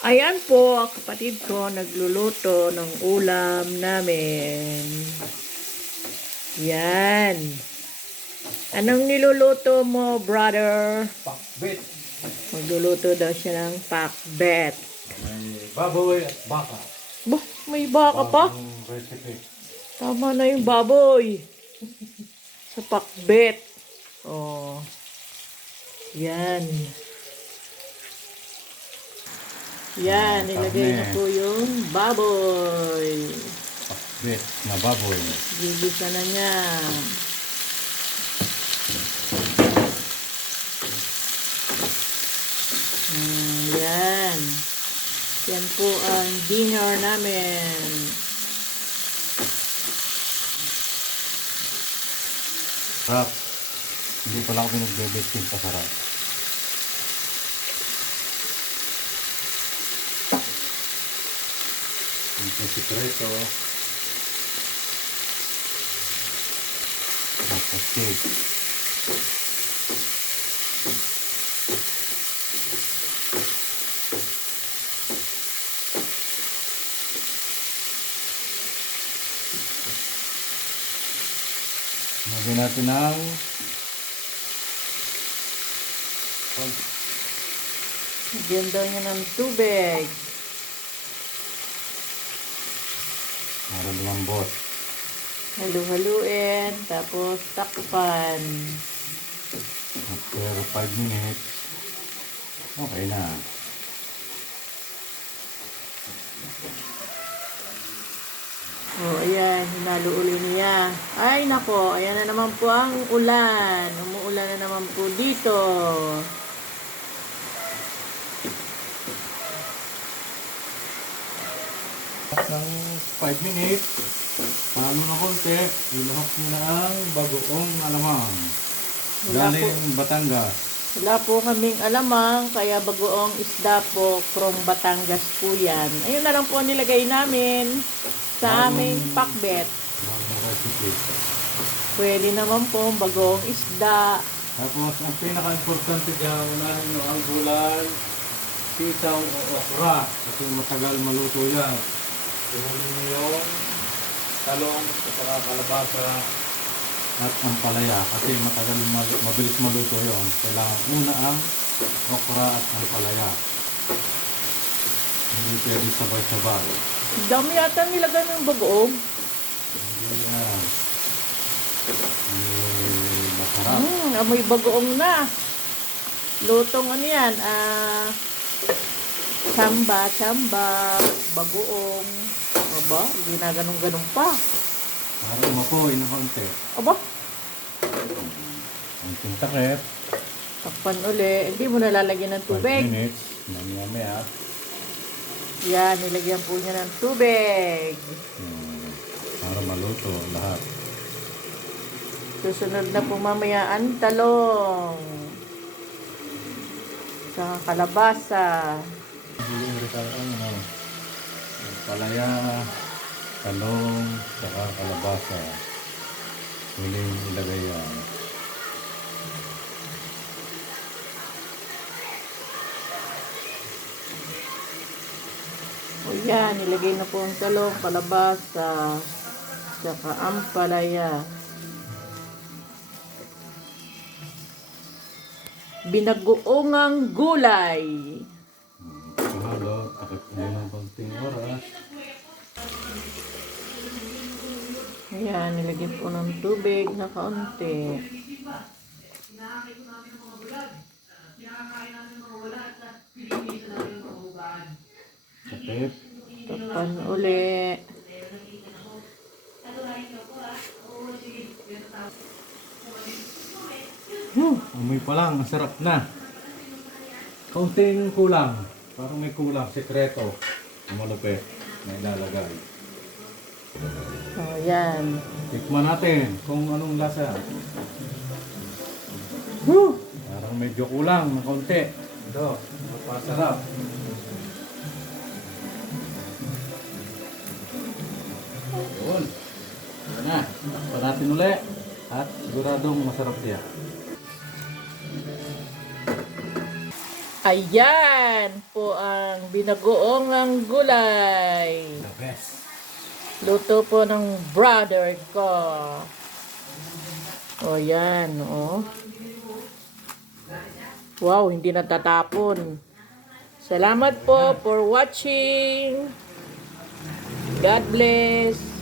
Ayan po, ang kapatid ko nagluluto ng ulam namin. Yan. Anong niluluto mo, brother? Pakbit. Magluluto daw siya ng pakbet. May baboy at baka. Bah, may baka pa? Bagong recipe. Tama na yung baboy. Sa pakbet. Oh. Yan. Yan, nilagay na po yung baboy. Pakbit na baboy. Gigisa na niya. Yan. Yan po ang dinner namin. Sarap. Hindi pala ako pinagbebestin pa sarap. Ito si Preto. Tapos cake. Lagyan natin ng Lagyan daw niya ng tubig. para lumambot. Halu-haluin. Tapos takpan. After 5 minutes, okay na. Oh, ayan. Hinalo uli niya. Ay, nako. Ayan na naman po ang ulan. Umuulan na naman po dito. Ng 5 minutes, palo na konti, ilahok nyo na ang bagoong alamang. Wala Galing Batangas. Wala po kaming alamang, kaya bagoong isda po from Batangas po yan. Ayun na lang po ang nilagay namin sa aming pakbet. Bagong recipe. Pwede naman po bagoong isda. Tapos, ang pinaka-importante dyan, unahin nyo ang gulay, sitaw o okra. Kasi matagal maluto yan. Ihulin nyo yung talong at saka kalabasa at ang palaya. Kasi mabilis maluto yon. Kailangan una ang okra at ang palaya. Hindi pwede sabay-sabay. Dami yata nilagay mo yung bagoong. Hindi yan. Masarap. Amoy bagoong na. Lutong ano yan? Chamba, bagoong. Aba, hindi na ganun-ganun pa. Para umapoy na konti. Aba, Ang takip. takpan uli. Hindi mo nalalagyan ng 5 tubig. minutes. Mamaya-maya. Yan, nilagyan po niya ng tubig. Para maluto lahat. Susunod na po mamaya ang talong. Sa kalabasa. Palaya, talong, saka kalabasa. Huling ilagay yan. O yan, nilagay na po ang talong, kalabasa, saka ampalaya. Binagoongang gulay. Halo, takip na ng konting oras. Ayan, nilagyan po ng tubig na kaunti. Takip. Tapan uli. Amoy pa lang, ang sarap na. Kaunting kulang. Parang may kulang, sekreto. Malupit na ilalagay. So, yan. Tikman natin kung anong lasa. Parang medyo kulang ng konti. Ito, napasarap. Yun. Yan na. Takpan natin uli. At siguradong masarap siya. Ayan po ang binagoong ang gulay. The best. Luto po ng brother ko. O yan, o. Wow, hindi natatapon. Salamat po for watching. God bless.